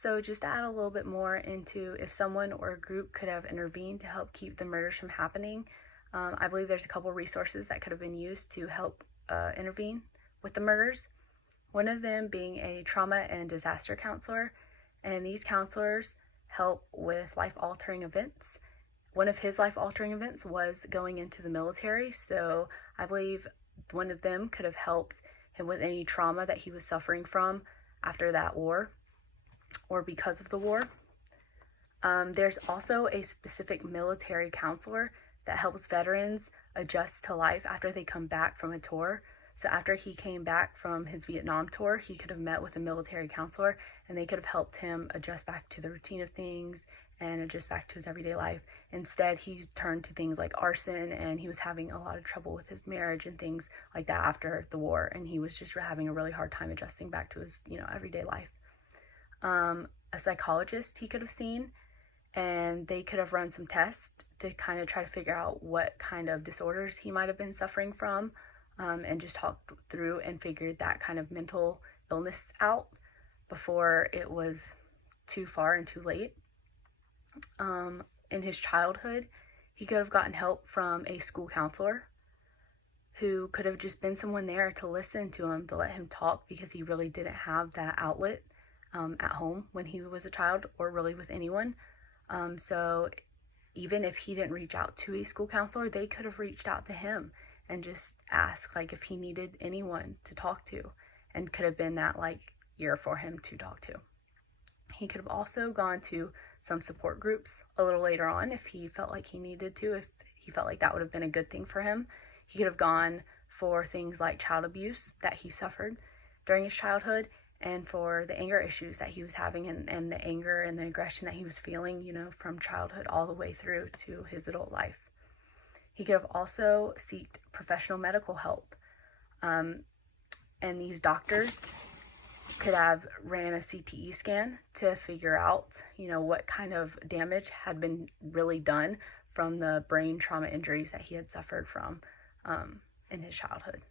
So just to add a little bit more into if someone or a group could have intervened to help keep the murders from happening, I believe there's a couple resources that could have been used to help intervene with the murders. One of them being a trauma and disaster counselor, and these counselors help with life-altering events. One of his life-altering events was going into the military, so I believe one of them could have helped him with any trauma that he was suffering from after that war or because of the war. There's also a specific military counselor that helps veterans adjust to life after they come back from a tour. So after he came back from his Vietnam tour, he could have met with a military counselor and they could have helped him adjust back to the routine of things and adjust back to his everyday life. Instead, he turned to things like arson, and he was having a lot of trouble with his marriage and things like that after the war, and he was just having a really hard time adjusting back to his, everyday life. A psychologist he could have seen, and they could have run some tests to kind of try to figure out what kind of disorders he might have been suffering from, and just talked through and figured that kind of mental illness out before it was too far and too late. In his childhood, he could have gotten help from a school counselor who could have just been someone there to listen to him, to let him talk, because he really didn't have that outlet at home when he was a child, or really with anyone. So even if he didn't reach out to a school counselor, they could have reached out to him and just asked if he needed anyone to talk to, and could have been that ear for him to talk to. He could have also gone to some support groups a little later on if he felt like he needed to, if he felt like that would have been a good thing for him. He could have gone for things like child abuse that he suffered during his childhood, and for the anger issues that he was having, and the anger and the aggression that he was feeling, from childhood all the way through to his adult life. He could have also sought professional medical help. And these doctors could have ran a CTE scan to figure out, what kind of damage had been really done from the brain trauma injuries that he had suffered from in his childhood.